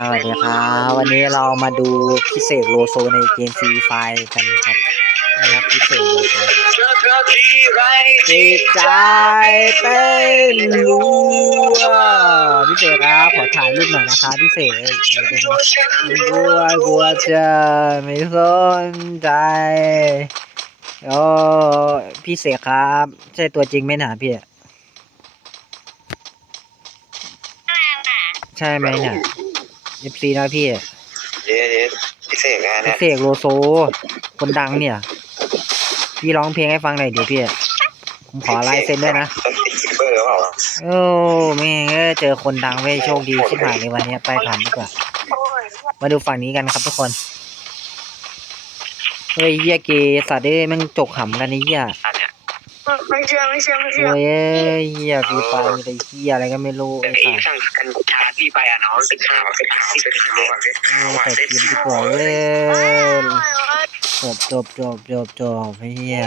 สวัสดีครับวันนี้เรามาดูพิเศษโลโซในเกมฟรีไฟกันครับนะครับพิเศษโลโซจิตใจเต้นรัวพิเศษครับขอถ่ายรูปหน่อยนะคะพิเศษกลัวกลัวจะไม่สนใจโอ้พิเศษครับใช่ตัวจริงไหมนะพี่ใช่ไหมเนี่ย FC นะพี่เยสพิเศษนะพิเนี่ยเศษโลโซคนดังเนี่ยพี่ร้องเพลงให้ฟังหน่อยเดี๋ยวพี่ผมขอลายเซ็นด้วยนะต้นตีคิปเปอร์หรือเปล่าโอ้แม่งเจอคนดังเว้ยโชคดีชิบหายเลยวันนี้ไปผ่านดีกว่ามาดูฝั่งนี้กันครับทุกคนเฮ้ยเฮียเกย์สัตว์เอ้ยแม่งจกขำกันไอ้เฮียไม่เชื่อโอ้ยเฮียฟรีไฟมีแต่เฮียอะไรก็ไม่รู้แต่ไอ้สัตว์พี่สั่งกันชาพี่ไปอ่ะเนาะเป็นขาวเป็นขาวเป็นขาวอ่ะเปิดคลิปดีกว่าเว้ยจบไอ้เฮีย